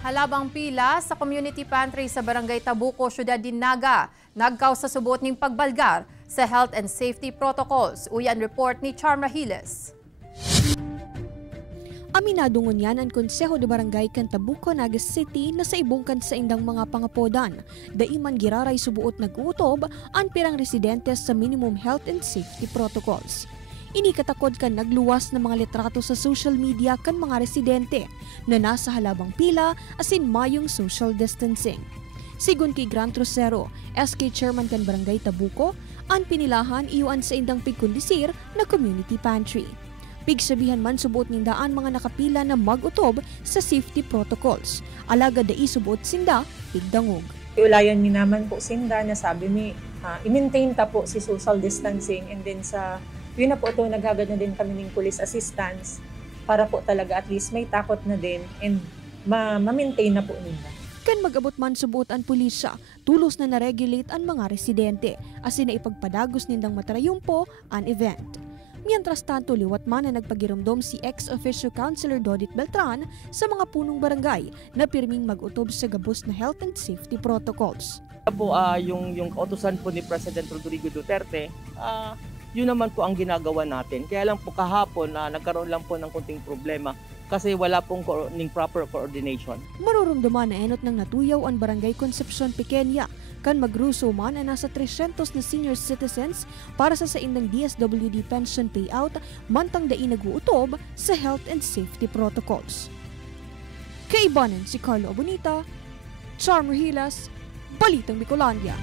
Halabang pila sa community pantry sa Barangay Tabuco, Syudad Dinaga. Nagkaw sa subot ng pagbalgar sa health and safety protocols. Uyan report ni Charm Rahiles. Aminado ngunyan ang Konseho de Barangay kan Tabuco, Naga City na sa ibungkan sa indang mga pangapodan. Daiman giraray subuot nagutob ang pirang residentes sa minimum health and safety protocols. Inikatakod kan nagluwas ng mga litrato sa social media kan mga residente na nasa halabang pila asin mayong social distancing. Sigun kay Grant Rosero, SK Chairman kan Barangay Tabuco, ang pinilahan iuan sa indang pigkondisir na community pantry. Pigsabihan man subuot nindaan mga nakapila na mag-utob sa safety protocols. Alaga da isubuot sinda, pigdangog. Ulayan mi naman po sinda na sabi mi, i-maintain ta po si social distancing, and then sa yun na po ito, naghagad na din kami ng police assistance para po talaga at least may takot na din and ma-maintain na po nila. Kan mag-abot man subuot ang pulisya, tulos na na-regulate ang mga residente asin na ipagpadagos nindang matarayumpo ang event. Mientras tanto, liwat man na nagpagiramdom si ex-officio Councilor Dodit Beltran sa mga punong barangay na pirming mag-utob sa gabos na health and safety protocols. Po, yung kautusan po ni President Rodrigo Duterte, yun naman po ang ginagawa natin. Kaya lang po kahapon nagkaroon lang po ng konting problema kasi wala pong proper coordination. Marurumdaman na enot ng natuyaw ang Barangay Concepcion Pequeña kan magruso man na nasa 300 na senior citizens para sa saindang DSWD pension payout mantang dai naguutob sa health and safety protocols. Kaibanan si Carlo Abonita, Charm Rahiles, Balitang Bicolandia.